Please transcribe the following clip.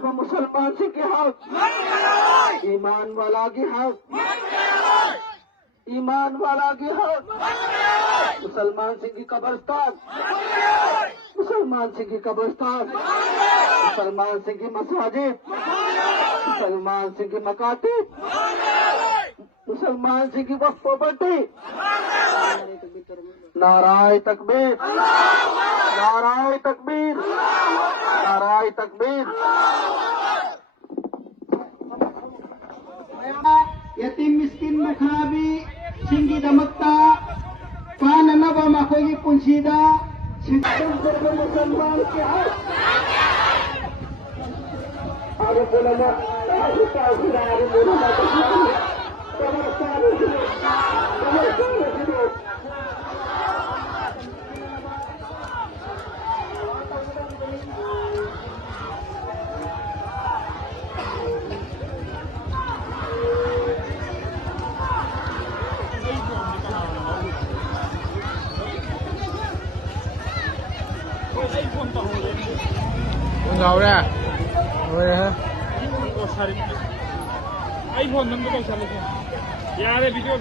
जनाब मुसलमान सिंह के हक, ईमान वाला के हक, ईमान वाला के हक, मुसलमान सिंह की कब्रिस्तान, मुसलमान सिंह की कब्रिस्तान, मुसलमान सिंह की मसाजिद, मुसलमान सिंह की मकातिब, मुसलमान सिंह की वक्फ प्रॉपर्टी। नाराए तकबीर, नाराए तकबीर, नाराए तकबीर। यतीम मिस्किन मुखाबी सिंगी दमकता काननबा मखोगी पुंसीदा मुसलमान के हक आगे बोला ना, आगे बोला ना, ngầu ra rồi hả iPhone nắm cái con xanh này. Dạ đây video